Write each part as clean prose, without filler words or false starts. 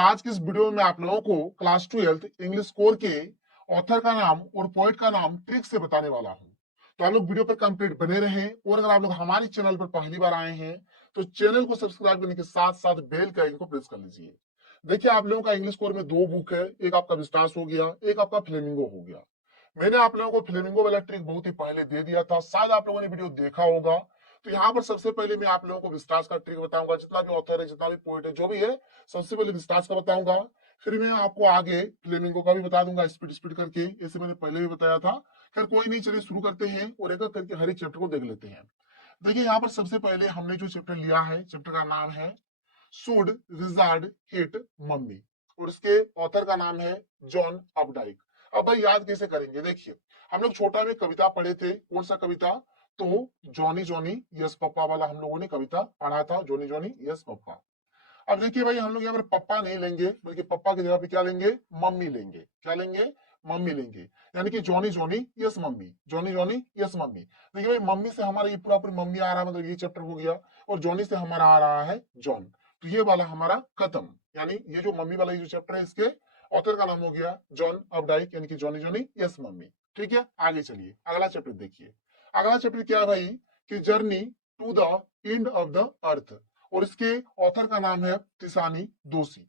आज की इस वीडियो में आप लोगों को क्लास 12 इंग्लिश कोर के ऑथर का नाम और पोएट का नाम ट्रिक से बताने वाला हूं। तो आप लोग वीडियो पर कंप्लीट बने रहें और अगर आप लोग हमारे चैनल पर पहली बार आए हैं तो चैनल को सब्सक्राइब करने के साथ साथ बेल का आइकन को प्रेस कर लीजिए। देखिए, आप लोगों का इंग्लिश कोर में दो बुक है, एक आपका विस्टास हो गया, एक आपका फ्लेमिंगो हो गया। मैंने आप लोगों को फ्लेमिंगो वाला ट्रिक बहुत ही पहले दे दिया था, शायद आप लोगों ने वीडियो देखा होगा। तो यहाँ पर सबसे पहले मैं आप लोगों को विस्टास का ट्रिक बताऊंगा। जितना भी ऑथर है, जितना भी पोएट है, जो भी है, सबसे पहले विस्टास का बताऊंगा। फिर मैं आपको आगे फ्लेमिंगो का भी बता दूंगा स्पीड स्पीड करके, जैसे मैंने पहले भी बताया था। खैर कोई नहीं, चलिए शुरू करते हैं और एक एक करके हर एक चैप्टर को देख लेते हैं। देखिए, यहाँ पर सबसे पहले हमने जो चैप्टर लिया है, चैप्टर का नाम है शुड विजार्ड हिट मम्मी और इसके ऑथर का नाम है जॉन अपडाइक। अब भाई याद कैसे करेंगे? देखिए, हम लोग छोटा में कविता पढ़े थे। कौन सा कविता? तो जॉनी जॉनी यस पप्पा वाला हम लोगों ने कविता पढ़ा था, जॉनी जॉनी यस पप्पा। अब देखिए भाई, हम लोग यहाँ पर पप्पा नहीं लेंगे, बल्कि पप्पा की जगह पे क्या लेंगे? मम्मी लेंगे। क्या लेंगे? मम्मी लेंगे। यानी कि Johnny Johnny yes mummy, Johnny Johnny yes mummy. देखिए भाई, मम्मी से हमारा ये पूरा पूरी मम्मी आ रहा है, मतलब ये चैप्टर हो गया। और जॉनी से हमारा आ रहा है जॉन, तो ये वाला हमारा खत्म। यानी ये जो मम्मी वाला ये जो चैप्टर है, इसके ऑथर का नाम हो गया जॉन अपडाइक, यानी कि जॉनी जॉनी यस मम्मी। ठीक है, आगे चलिए अगला चैप्टर देखिए। अगला चैप्टर क्या है भाई? कि journey to the end of the earth और इसके ऑथर का नाम है तिसानी दोषी।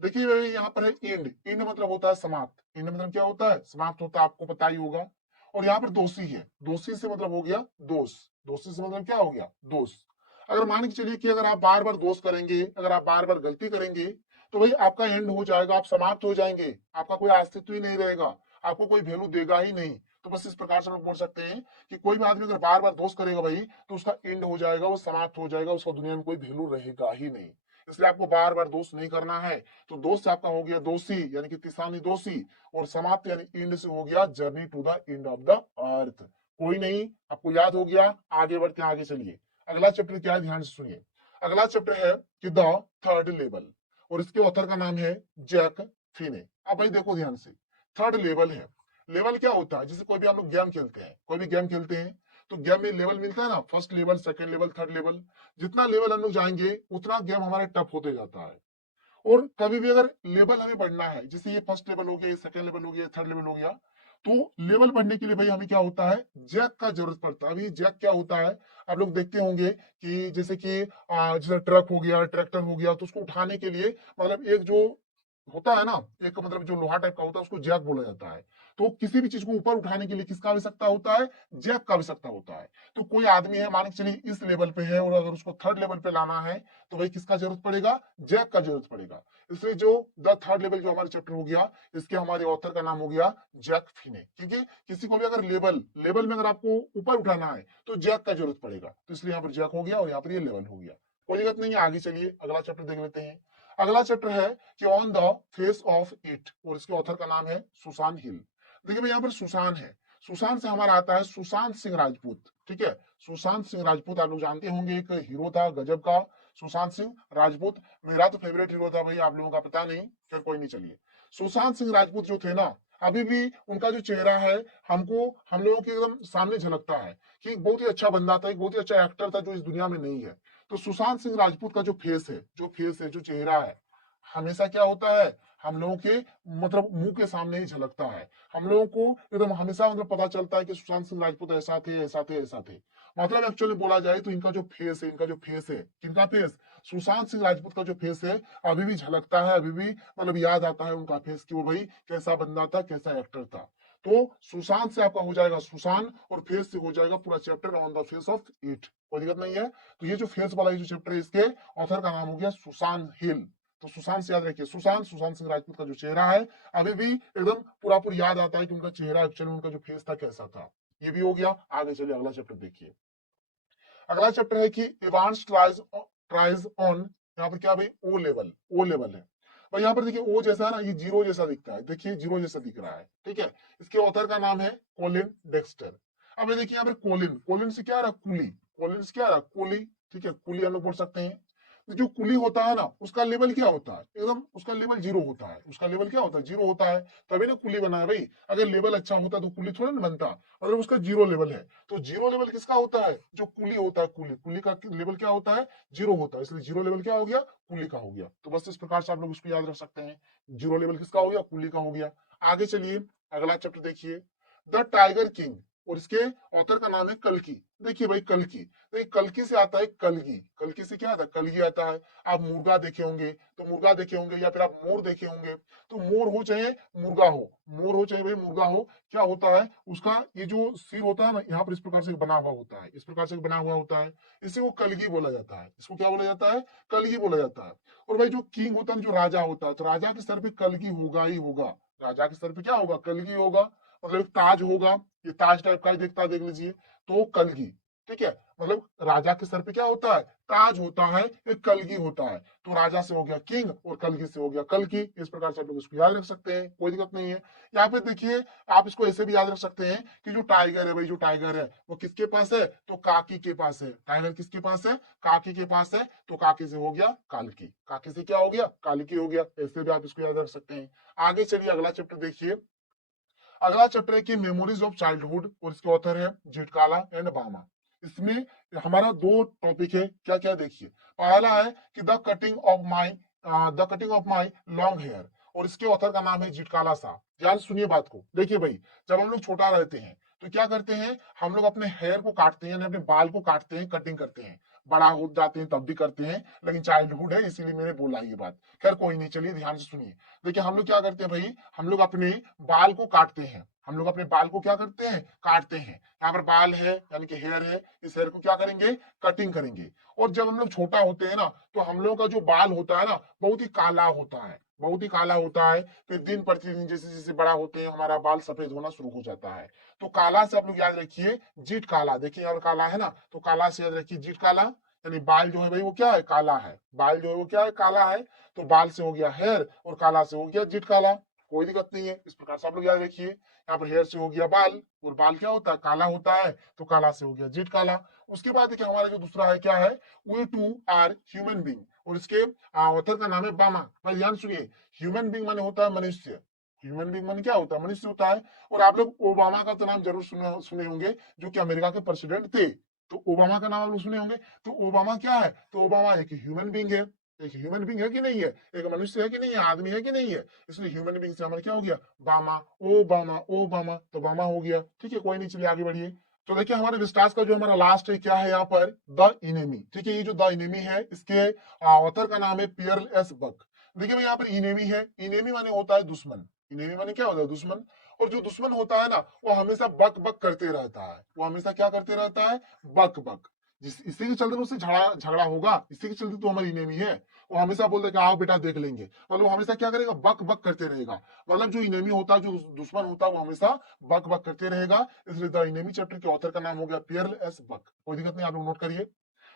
देखिए भाई, यहाँ पर है एंड। एंड मतलब होता है समाप्त। एंड मतलब क्या होता है? समाप्त होता है, आपको पता ही होगा। और यहाँ पर दोषी है, दोषी से मतलब हो गया दोष। दोषी से मतलब क्या हो गया? दोष। अगर मान के चलिए कि अगर आप बार बार दोष करेंगे, अगर आप बार बार गलती करेंगे, तो भाई आपका एंड हो जाएगा, आप समाप्त हो जाएंगे, आपका कोई अस्तित्व ही नहीं रहेगा, आपको कोई वैल्यू देगा ही नहीं। तो बस इस प्रकार से हम लोग बोल सकते हैं कि कोई भी आदमी अगर बार बार दोष करेगा भाई, तो उसका एंड हो जाएगा, वो समाप्त हो जाएगा, उसका दुनिया में कोई वैल्यू रहेगा ही नहीं। इसलिए आपको बार बार दोष नहीं करना है। तो दोष से आपका हो गया दोषी, यानी कि तिसानी दोषी। और समाप्त यानी एंड से हो गया journey to the end of the earth. कोई नहीं, आपको याद हो गया। आगे बढ़ते हैं, आगे चलिए। अगला चैप्टर क्या है, ध्यान से सुनिए। अगला चैप्टर है कि द थर्ड लेवल और इसके ऑथर का नाम है जैक फिने। अब भाई देखो ध्यान से, थर्ड लेवल है। लेवल क्या होता है? जैसे कोई भी हम लोग गेम खेलते हैं, कोई भी गेम खेलते हैं, तो गेम में लेवल मिलता है ना, first level, second level, third level. जितना लेवल हम लोग जाएंगे उतना गेम हमारा टफ होते जाता है। और कभी भी अगर लेवल हमें बढ़ना है, जैसे ये फर्स्ट लेवल हो गया, ये सेकंड लेवल हो गया, थर्ड लेवल हो गया, तो लेवल बढ़ने के लिए भाई हमें क्या होता है? जैक का जरूरत पड़ता है। अभी जैक क्या होता है? आप लोग देखते होंगे कि जैसे कि जैसे ट्रक हो गया, ट्रैक्टर हो गया, तो उसको उठाने के लिए मतलब एक जो होता है ना, एक मतलब जो लोहा टाइप का होता है, उसको जैक बोला जाता है। तो किसी भी चीज को ऊपर उठाने के लिए किसका आवश्यकता होता है? जैक का आवश्यकता होता है। तो कोई आदमी है, मान के चलिए इस लेवल पे है, और अगर उसको थर्ड लेवल पे लाना है, तो भाई किसका जरूरत पड़ेगा? जैक का जरूरत पड़ेगा। इसलिए जो द थर्ड लेवल जो हमारा चैप्टर हो गया, इसके हमारे ऑथर का नाम हो गया जैक फिने। क्योंकि किसी को भी अगर लेवल लेवल में अगर आपको ऊपर उठाना है, तो जैक का जरूरत पड़ेगा। तो इसलिए यहाँ पर जैक हो गया और यहाँ पर ये लेवल हो गया। कोई दिक्कत नहीं है, आगे चलिए अगला चैप्टर देख लेते हैं। अगला चैप्टर है कि on the face of it और इसके ऑथर का नाम है सुसान हिल। देखिए भाई, यहाँ पर सुसान है। सुशांत से हमारा आता है सुशांत सिंह राजपूत। ठीक है, सुशांत सिंह राजपूत आप लोग जानते होंगे, एक हीरो था गजब का, सुशांत सिंह राजपूत। मेरा तो फेवरेट हीरो था भाई, आप लोगों का पता नहीं, फिर कोई नहीं, चलिए। सुशांत सिंह राजपूत जो थे ना, अभी भी उनका जो चेहरा है, हमको हम लोगों के एकदम सामने झलकता है कि बहुत ही अच्छा बंदा था, एक बहुत ही अच्छा एक्टर था, जो इस दुनिया में नहीं है। तो सुशांत सिंह राजपूत का जो फेस है, जो फेस है, जो चेहरा है, हमेशा क्या होता है? हम लोगों के मतलब मुंह के सामने ही झलकता है। हम लोगों को एकदम हमेशा मतलब पता चलता है कि सुशांत सिंह राजपूत ऐसा थे, ऐसा थे, ऐसा थे। मतलब एक्चुअली बोला जाए तो इनका जो फेस है, इनका जो फेस है, किनका फेस? सुशांत सिंह राजपूत का जो फेस है, अभी भी झलकता है, अभी भी मतलब याद आता है उनका फेस कि वो भाई कैसा बंदा था, कैसा एक्टर था। तो सुशांत से आपका हो जाएगा सुशांत, और फेस से हो जाएगा पूरा chapter on the face of it. कोई दिक्कत नहीं है। तो ये जो फेस वाला ये जो चैप्टर है, इसके ऑथर का नाम हो गया सुशांत हिल। तो सुशांत से याद रखिए, सुशांत, सुशांत सिंह राजपूत का जो चेहरा है, अभी भी एकदम पूरा पूरी याद आता है कि उनका चेहरा एक्चुअली उनका जो फेस था कैसा था। ये भी हो गया। आगे चलिए अगला चैप्टर देखिए। अगला चैप्टर है कि एडवांस ट्राइज ट्राइज ऑन। यहाँ पर क्या भाई? ओ लेवल, ओ लेवल है। और यहाँ पर देखिए ओ जैसा है ना, ये जीरो जैसा दिखता है, देखिए जीरो जैसा दिख रहा है। ठीक है, इसके ऑथर का नाम है कोलिन डेक्स्टर। अब ये देखिए यहाँ पर कोलिन, कोलिन से क्या रहा? कुली, कोलिन से क्या रहा? कुली। ठीक है, कुली हम लोग बोल सकते हैं। जो कुली होता है ना उसका लेवल क्या होता है, एकदम उसका लेवल जीरो होता है, उसका लेवल क्या होता है, जीरो होता है, तभी ना कुली बना है भाई। अगर लेवल अच्छा होता तो कुली थोड़ा ना बनता, मतलब उसका जीरो लेवल है। तो जीरो लेवल किसका होता है, जो कुली होता है, कुली कुली का लेवल क्या होता है, जीरो होता है, इसलिए जीरो लेवल क्या हो गया, कुली का हो गया। तो बस इस प्रकार से आप लोग उसको याद रख सकते हैं, जीरो लेवल किसका हो गया, कुली का हो गया। आगे चलिए अगला चैप्टर देखिए, द टाइगर किंग, और इसके ऑथर का नाम है कल्कि। देखिए भाई कल्कि, तो कल्कि से आता है कलगी, कल्कि से क्या आता है, कलगी आता है। आप मुर्गा देखे होंगे तो मुर्गा देखे होंगे, या फिर आप मोर देखे होंगे, तो मोर हो चाहे मुर्गा हो, मोर हो चाहे भाई मुर्गा हो, क्या होता है उसका ये जो सिर होता है ना यहाँ पर इस प्रकार से बना हुआ होता है, इस प्रकार से बना हुआ होता है, इसे वो कलगी बोला जाता है। इसको क्या बोला जाता है, कलगी बोला जाता है। और भाई जो किंग होता है, जो राजा होता है, तो राजा के सर पे कलगी होगा ही होगा, राजा के सर पे क्या होगा, कलगी होगा। मतलब एक ताज होगा, ये ताज टाइप का ही दिखता है, देख लीजिए, तो कलगी, ठीक है। मतलब राजा के सर पे क्या होता है, ताज होता है, एक कलगी होता है। तो राजा से हो गया किंग और कलगी से हो गया कल्कि। इस प्रकार से आप लोग इसको याद रख सकते हैं, कोई दिक्कत नहीं है। यहाँ पे देखिए आप इसको ऐसे भी याद रख सकते हैं कि जो टाइगर है भाई, जो टाइगर है वो किसके पास है, तो काकी के पास है। टाइगर किसके पास है, काकी के पास है, तो काकी से हो गया कालकी, काकी से क्या हो गया, कालकी हो गया। ऐसे भी आप इसको याद रख सकते हैं। आगे चलिए अगला चैप्टर देखिए, अगला चैप्टर है कि मेमोरीज ऑफ चाइल्डहुड, और इसके ऑथर है जिटकाला एंड बामा। इसमें हमारा दो टॉपिक है, क्या क्या देखिए। पहला है कि the cutting of my long hair, और इसके ऑथर का नाम है जिटकाला साहब। ध्यान से सुनिए बात को, देखिए भाई, जब हम लोग छोटा रहते हैं तो क्या करते हैं, हम लोग अपने हेयर को काटते हैं, यानी अपने बाल को काटते हैं, कटिंग करते हैं। बड़ा हो जाते हैं तब भी करते हैं, लेकिन चाइल्डहुड है इसीलिए मैंने बोला ये बात। खैर कोई नहीं, चलिए ध्यान से सुनिए। देखिए हम लोग क्या करते हैं भाई, हम लोग अपने बाल को काटते हैं, हम लोग अपने बाल को क्या करते हैं, काटते हैं। यहाँ पर बाल है यानी कि हेयर है, इस हेयर को क्या करेंगे, कटिंग करेंगे। और जब हम लोग छोटा होते हैं ना, तो हम लोग का जो बाल होता है ना बहुत ही काला होता है, बहुत ही काला होता है। फिर दिन प्रतिदिन जैसे जैसे बड़ा होते हैं हमारा बाल सफेद होना शुरू हो जाता है। तो काला से आप लोग याद रखिए जीट काला, देखिए यहाँ पर काला है ना, तो काला से याद रखिए जीट काला, यानी बाल जो है भाई वो क्या है, काला है, बाल जो है वो क्या है, काला है। तो बाल से हो गया हेयर और काला से हो गया जीट काला, कोई दिक्कत नहीं है। इस प्रकार से आप लोग याद रखिए, यहाँ पर हेयर से हो गया बाल, और बाल क्या होता है, काला होता है, तो काला से हो गया जीट काला। उसके बाद देखिए हमारा जो दूसरा है क्या है, we two are human being, और इसके ऑथर का नाम है बामा। भाई ध्यान सुनिए, ह्यूमन बींग माने होता है मनुष्य, ह्यूमन बींग माने क्या होता है, मनुष्य होता है। और आप लोग ओबामा का तो नाम जरूर सुने होंगे, जो कि अमेरिका के प्रेसिडेंट थे। तो ओबामा का नाम आप लोग सुने होंगे। तो ओबामा क्या है, तो ओबामा एक ह्यूमन बींग है, एक ह्यूमन बींग है कि नहीं है, एक मनुष्य है कि नहीं है, आदमी है कि नहीं है। इसलिए ह्यूमन बींग से हमारा क्या हो गया, बामा, ओ बामा, तो बामा हो गया। ठीक है कोई नहीं, चलिए आगे बढ़िए। तो देखिए हमारे विस्टास का जो हमारा लास्ट है क्या है यहाँ पर, द इनेमी। ठीक है, ये जो द इनेमी है इसके ऑथर का नाम है पियर एस बक। देखिए भाई यहाँ पर इनेमी है, इनेमी माने होता है दुश्मन, इनेमी माने क्या होता है, दुश्मन। और जो दुश्मन होता है ना वो हमेशा बक बक करते रहता है, वो हमेशा क्या करते रहता है, बक बक। जिस इसी के चलते उससे झगड़ा झगड़ा होगा, इसी के चलते तो हमारी इनेमी है। वो हमेशा बोलते कि आओ बेटा देख लेंगे, मतलब वो हमेशा क्या करेगा, बक बक करते रहेगा। मतलब जो इनेमी होता है, जो दुश्मन होता है, वो हमेशा बक बक करते रहेगा। इसलिए द इनेमी चैप्टर के ऑथर का नाम हो गया पियर एस बक। कोई दिक्कत नहीं, आप लोग नोट करिए।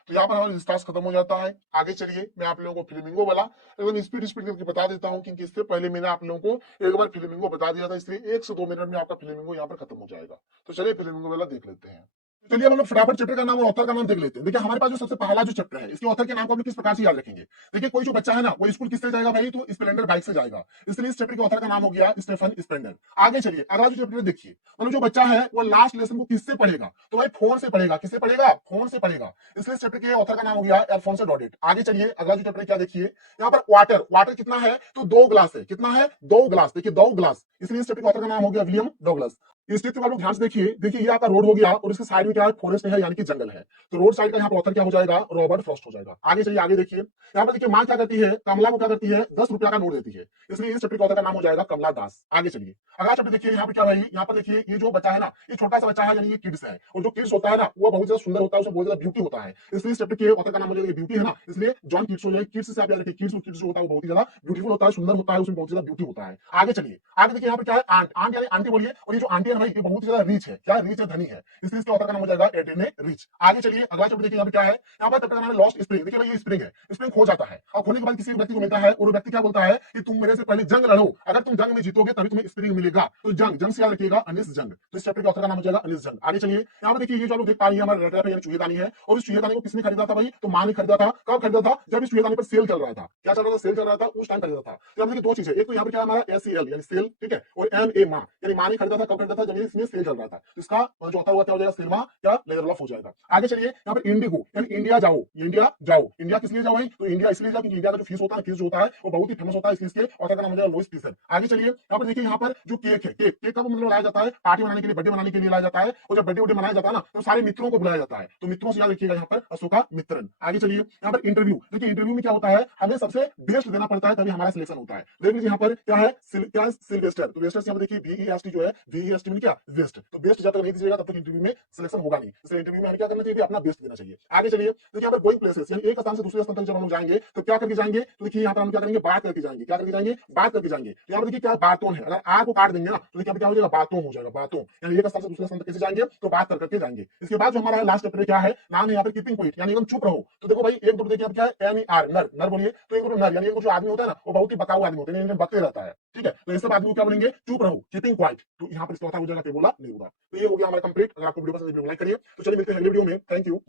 तो यहाँ पर हमारा डिस्टांस खत्म हो जाता है। आगे चलिए मैं आप लोगों को फ्लेमिंगो वाला एकदम स्पीड स्पीड करके बता देता हूँ, क्योंकि इससे पहले मैंने आप लोगों को एक बार फ्लेमिंगो बता दिया था, इसलिए 1 से 2 मिनट में आपका फ्लेमिंगो यहाँ पर खत्म हो जाएगा। तो चलिए फ्लेमिंगो वाला देख लेते हैं। चलिए हम लोग फटाफट चैप्टर का नाम और ऑथर का नाम देख लेते हैं। देखिए हमारे पास जो सबसे पहला जो चैप्टर है, इसके ऑथर के नाम को हम लोग किस प्रकार से याद रखेंगे। देखिए कोई जो बच्चा है ना वो स्कूल किससे जाएगा भाई, तो स्प्लेंडर बाइक से जाएगा, इसलिए इस चैप्टर के ऑथर का नाम हो गया स्टेफन स्प्लेंडर। आगे चलिए अगला जो चैप्टर देखिए, मतलब जो बच्चा है वो लास्ट लेसन को किससे पढ़ेगा, तो भाई फोन से पढ़ेगा, किससे पढ़ेगा, फोन से पढ़ेगा, इसलिए इस चैप्टर के ऑथर का नाम हो गया एल्फोंसो डॉडेट। आगे चलिए अगला जो चैप्टर क्या देखिए, यहाँ पर वाटर, वाटर कितना है, तो 2 ग्लास है, कितना है, 2 ग्लास, देखिए 2 ग्लास, इसलिए इस चैप्टर के ऑथर का नाम हो गया विलियम डॉगलस। इस चित्र में आप लोग ध्यान से देखिए, देखिए ये आपका रोड हो गया और इसके साइड में क्या है, फॉरेस्ट है यानी कि जंगल है। तो रोड साइड का यहाँ पर ऑथर क्या हो जाएगा, रॉबर्ट फ्रॉस्ट हो जाएगा। आगे चलिए आगे देखिए, यहाँ पर देखिए माँ क्या करती है, कमला को क्या करती है, 10 रुपया का नोट देती है, इसलिए इस चैप्टर के ऑथर का नाम हो जाएगा कमला दास। आगे चलिए अगला चैप्टर देखिए, यहाँ पे क्या है, यहाँ पर देखिए ये जो बच्चा है ना, ये छोटा सा बच्चा है, यानी ये किड्स है, और जो किड्स होता है ना वो बहुत ज्यादा सुंदर होता है, उसमें बहुत ज्यादा ब्यूटी होता है, इसलिए इस चैप्टर के ऑथर का नाम हो जाएगा ब्यूटी है ना, इसलिए जॉन किड्स हो जाएगा। किड्स से आप याद रखिए, किड्स और किड्स जो होता है वो बहुत ही ज्यादा ब्यूटीफुल होता है, सुंदर होता है, उसमें बहुत ज्यादा ब्यूटी होता है। आगे चलिए आगे देखिए, यहाँ पे क्या है, आंट, आंट यानी आंटी बोलिए, और ये जो आंटी है भाई ये बहुत ही ज्यादा रिच है, क्या रिच है, धनी है, इसलिए इसके ऑथर का नाम हो जाएगा एडेने रिच। आगे चलिए अगला चैप्टर देखिए यहाँ पे क्या है, यहाँ पर चैप्टर का नाम है लॉस्ट स्प्रिंग। देखिए भाई ये स्प्रिंग है, स्प्रिंग खो जाता है और खोने के बाद किसी व्यक्ति को मिलता है और वो व्यक्ति क्या बोलता है कि तुम मेरे से पहले जंग लड़ो, अगर तुम जंग में जीतोगे तभी तुम्हें स्प्रिंग मिलेगा। तो जंग, जंग से याद रखिएगा अनिस जंग। तो इस चैप्टर के ऑथर का नाम हो जाएगा अनिस जंग। आगे चलिए यहाँ पर देखिए ये जो लोग देख पा रही है हमारे रेड यानी चूहेदानी है, और इस चूहेदानी को किसने खरीदा था भाई, तो मां ने खरीदा था। कब खरीदा था, जब इस चूहेदानी पर सेल चल रहा था। क्या चल रहा था, सेल चल रहा था, उस टाइम खरीदा था। तो यहाँ देखिए दो चीजें, एक तो यहाँ पर क्या है हमारा एसीएल यानी सेल, ठीक है, और एम ए मां यानी मां ने खरीदा था। कब खरीदा था, जब इसमें सेल चल रहा था। तो इसका जो ऑथर हुआ क्या हो जाएगा, सेलमा या लेजर लॉफ हो जाएगा। आगे चलिए यहाँ पर इंडिगो यानी इंडिया जाओ, इंडिया जाओ, इंडिया किस लिए जाओ भाई, तो इंडिया इसलिए जाओ क्योंकि इंडिया का जो फिश होता है, फिश जो होता है वो बहुत ही फेमस होता है, इसलिए इसके ऑथर का नाम हो जाएगा लुइस फिशर। आगे चलिए यहाँ पर देखिए यहाँ पर जो केक है, केक केक कब मतलब लाया जाता है, पार्टी बनाने के लिए, बर्थडे बनाने के लिए लाया जाता है। और जब बर्थडे वर्थडे मनाया जाता है ना तो सारे मित्रों को बुलाया जाता है, तो मित्रों से याद रखिएगा यहाँ पर अशोका मित्रन। आगे चलिए यहाँ पर इंटरव्यू, देखिए इंटरव्यू में क्या होता है, हमें सबसे बेस्ट देना पड़ता है तभी हमारा सिलेक्शन होता है। देख लीजिए यहाँ पर क्या है, सिल्वेस्टर, तो वेस्टर यहाँ पर देखिए VEST जो है, VEST में क्या वेस्ट, तो बेस्ट जब तक नहीं दीजिएगा तब तक इंटरव्यू में सिलेक्शन होगा नहीं। इसलिए इंटरव्यू में हमें क्या करना चाहिए, अपना बेस्ट देना चाहिए। आगे चलिए देखिए यहाँ पर गोइंग प्लेसेस यानी एक स्थान से दूसरे स्थान तक जब हम लोग जाएंगे तो क्या करके जाएंगे, तो देखिए यहाँ पर हम क्या करेंगे, बात करके जाएंगे। क्या करके जाएंगे, बात करके जाएंगे। तो यहाँ पर देखिए क्या बातों है, अगर आर को काट देंगे ना तो देखिए क्या हो जाएगा, बातों हो जाएगा, बातों यानी एक स्थान से दूसरे स्थान तक कैसे जाएंगे, तो बात कर करके जाएंगे। इसके बाद जो हमारा लास्ट चैप्टर क्या है, नाम है यहाँ पर कीपिंग क्विट यानी एकदम चुप रहो। तो देखो भाई एक ग्रुप देखिए क्या है, NER नर, नर बोलिए। तो एक ग्रुप नर यानी एक जो आदमी होता है ना वो बहुत ही बकाऊ आदमी होता है, बकते रहता है, ठीक है, तो इस सब आदमी को क्या बोलेंगे, चुप रहो, कीपिंग क्वाइट। तो यहाँ पर इसका हो जाएगा टेबुला निरूदा। तो ये हो गया हमारा कंप्लीट। अगर आपको वीडियो पसंद है वीडियो को लाइक करिए। तो चलिए मिलते हैं अगले वीडियो में, थैंक यू।